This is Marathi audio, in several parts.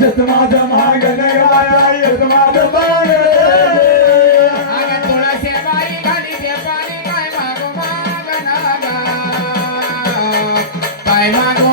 येत माझा मार्ग नगाया येत माझं मार्ग तुळशी बाई खाली ते पाणी काय मागो माग नागा? काय मागो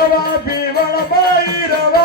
భైరవా భీమణ భైరవా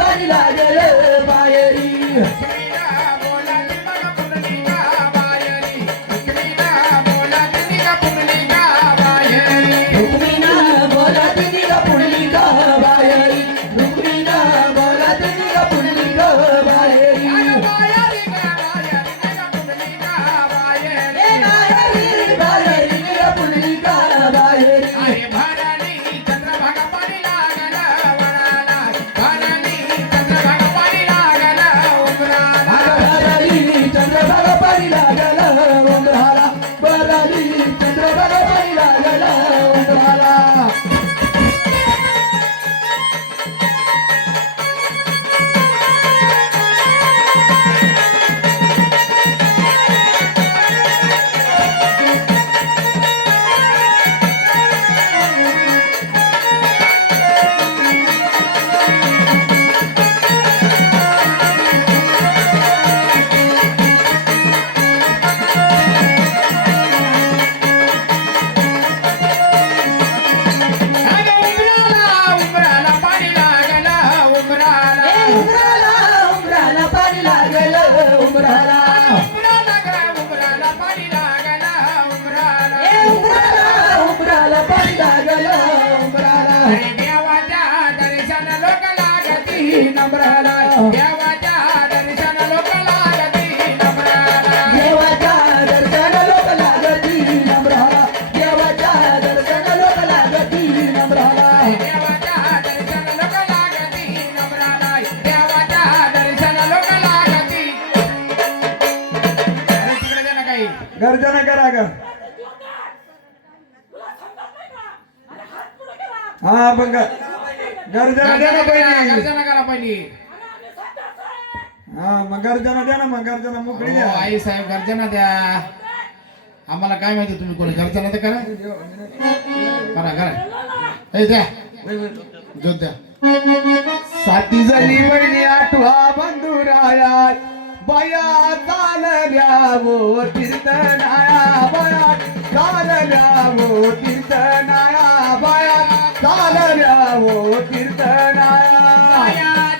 Everybody ఉమ్రాలా? ఉమ్రాలా ఉమ్రాలా పరిలాగల ఉమ్రాలా. गर्जना करा ग. हा पण गर्जना द्या ना पहिली. गर्जना करा पहिली. हा मग गर्जना द्या ना मग गर्जना मोकळी हो, द्या. आई साहेब गर्जना द्या. आम्हाला काय माहिती तुम्ही कोणी गर्जना तर करा. करा करा. ए द्या. जो द्या. साती झाली बहिणी आठवा बंधुरायात बया चालल्या वो तीर्थनाया बया चालल्या वो तीर्थनाया बया चालल्या वो तीर्थनाया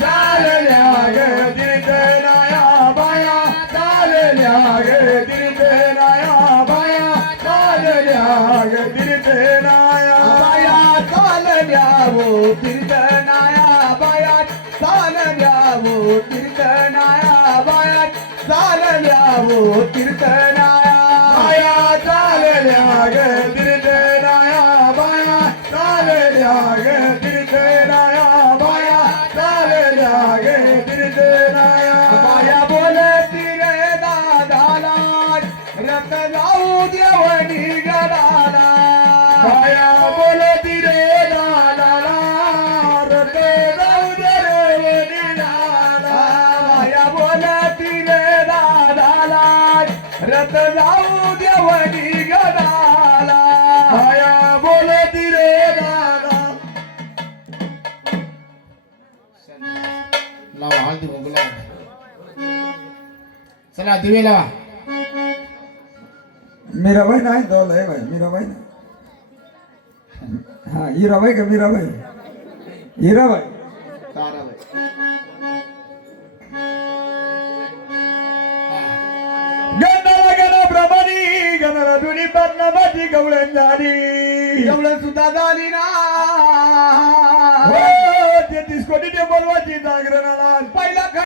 चालल्या ग तीर्थनाया बया चालल्या ग तीर्थनाया बया चालल्या ग तीर्थनाया बया चालल्या वो चालल्या वो तीर्थनाया चालल्या ग तीर्थनाया बया चालल्या ग तीर्थनाया बया चालल्या ग तीर्थनाया बया बोलती रे दादाला रत जाऊ देवणी गडाला. बाया जाऊ देवणी गडाला बाया बोलती रे लावा हळदी कुंकू लावा चला दिवे लावा मीराबाई नाही दौल आहे भाई मीराबाई ना हा हिराबाई का मीराबाई हिराबाई गणला गण गणला दुनी पद्मावती गवळण झाली. गवळण सुद्धा झाली ना. हो तेहतीस कोटी ते बोलवायची जागरण